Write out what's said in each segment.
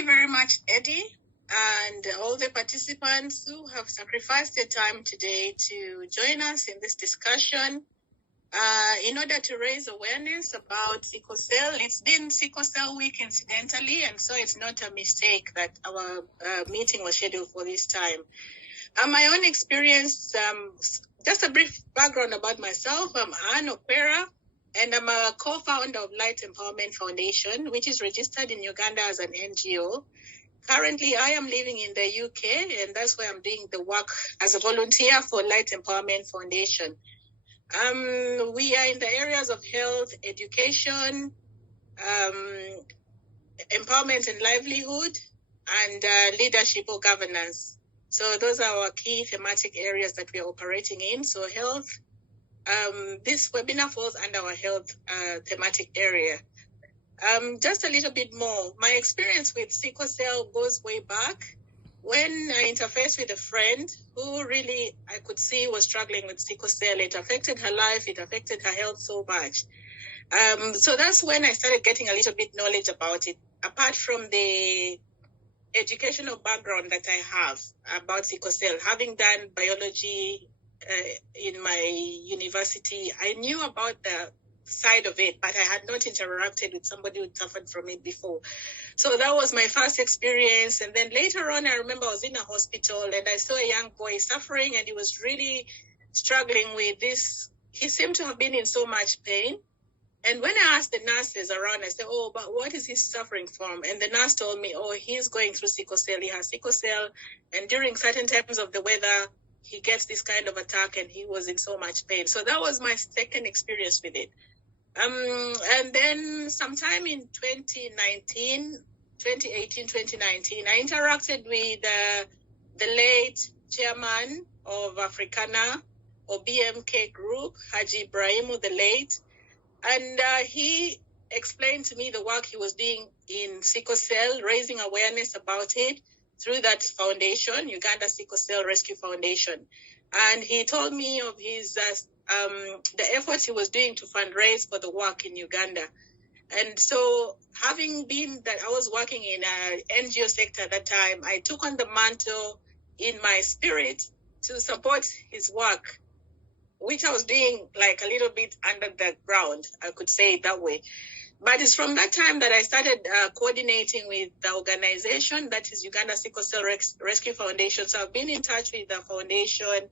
you very much, Eddie, and all the participants who have sacrificed their time today to join us in this discussion in order to raise awareness about sickle cell. It's been Sickle Cell Week, incidentally, and so it's not a mistake that our meeting was scheduled for this time. My own experience, just a brief background about myself. I'm Anne Opera, and I'm a co-founder of Light Empowerment Foundation, which is registered in Uganda as an NGO. Currently, I am living in the UK, and that's where I'm doing the work as a volunteer for Light Empowerment Foundation. We are in the areas of health, education, empowerment and livelihood, and leadership or governance. So those are our key thematic areas that we are operating in. So health, this webinar falls under our health thematic area. Just a little bit more. My experience with sickle cell goes way back when I interfaced with a friend who really I could see was struggling with sickle cell. It affected her life. It affected her health so much. So that's when I started getting a little bit knowledge about it. Apart from the educational background that I have about sickle cell, having done biology in my university, I knew about the side of it, but I had not interacted with somebody who suffered from it before. So that was my first experience. And then later on, I remember I was in a hospital and I saw a young boy suffering, and he was really struggling with this. He seemed to have been in so much pain. And when I asked the nurses around, I said, oh, but what is he suffering from? And the nurse told me, oh, he's going through sickle cell. He has sickle cell. And during certain times of the weather, he gets this kind of attack, and he was in so much pain. So that was my second experience with it. And then sometime in 2018, 2019, I interacted with the late chairman of Africana or BMK Group, Haji Ibrahimu, the late. And he explained to me the work he was doing in sickle cell, raising awareness about it through that foundation, Uganda Sickle Cell Rescue Foundation. And he told me of his the efforts he was doing to fundraise for the work in Uganda. And so having been that I was working in an NGO sector at that time, I took on the mantle in my spirit to support his work, which I was doing like a little bit under the ground, I could say it that way. But it's from that time that I started coordinating with the organization, that is Uganda Sickle Cell Rescue Foundation. So I've been in touch with the foundation,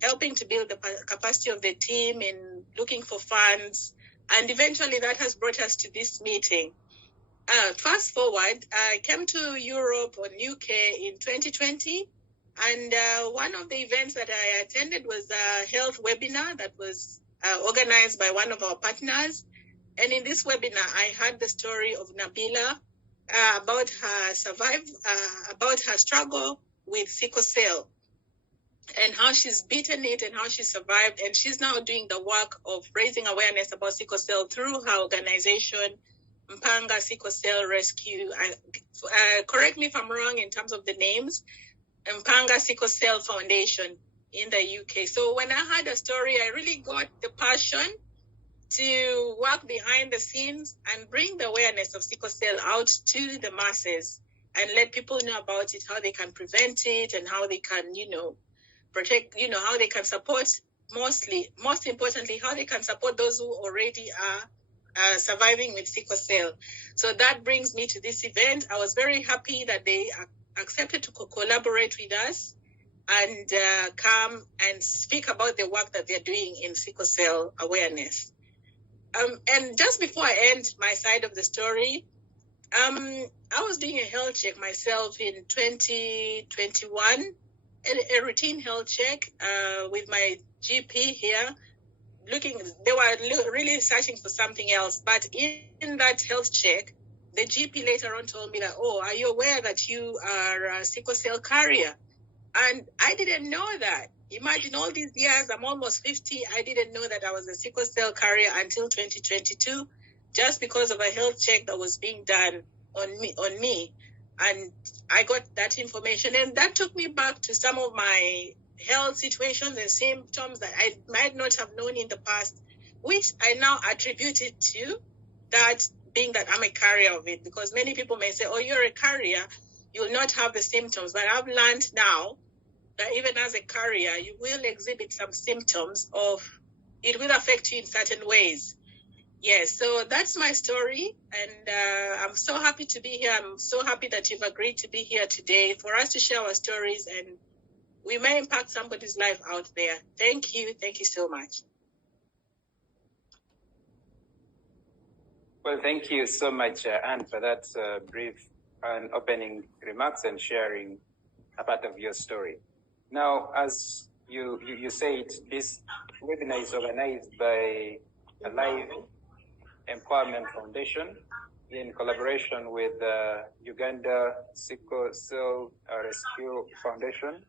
helping to build the capacity of the team and looking for funds. And eventually that has brought us to this meeting. Fast forward, I came to Europe or UK in 2020. And one of the events that I attended was a health webinar that was organized by one of our partners. And in this webinar, I heard the story of Nabila about her struggle with sickle cell and how she's beaten it and how she survived. And she's now doing the work of raising awareness about sickle cell through her organization, Mpanga Sickle Cell Rescue. Correct me if I'm wrong in terms of the names. Mpanga Sickle Cell Foundation in the UK. So when I heard the story, I really got the passion to work behind the scenes and bring the awareness of sickle cell out to the masses and let people know about it, how they can prevent it and how they can, protect, how they can support most importantly, how they can support those who already are surviving with sickle cell. So that brings me to this event. I was very happy that they accepted to collaborate with us and come and speak about the work that they're doing in sickle cell awareness. And just before I end my side of the story, I was doing a health check myself in 2021, a routine health check with my GP here. They were really searching for something else, but in that health check, the GP later on told me that, oh, are you aware that you are a sickle cell carrier? And I didn't know that. Imagine all these years, I'm almost 50. I didn't know that I was a sickle cell carrier until 2022, just because of a health check that was being done on me. And I got that information. And that took me back to some of my health situations and symptoms that I might not have known in the past, which I now attribute it to that being that I'm a carrier of it, because many people may say, oh, you're a carrier, you'll not have the symptoms. But I've learned now that even as a carrier, you will exhibit some symptoms of, it will affect you in certain ways. Yes, so that's my story, and I'm so happy to be here. I'm so happy that you've agreed to be here today for us to share our stories, and we may impact somebody's life out there. Thank you so much. Well, thank you so much, Anne, for that brief and opening remarks and sharing a part of your story. Now, as you said, this webinar is organized by a Live Empowerment Foundation in collaboration with Uganda Sickle Cell Rescue Foundation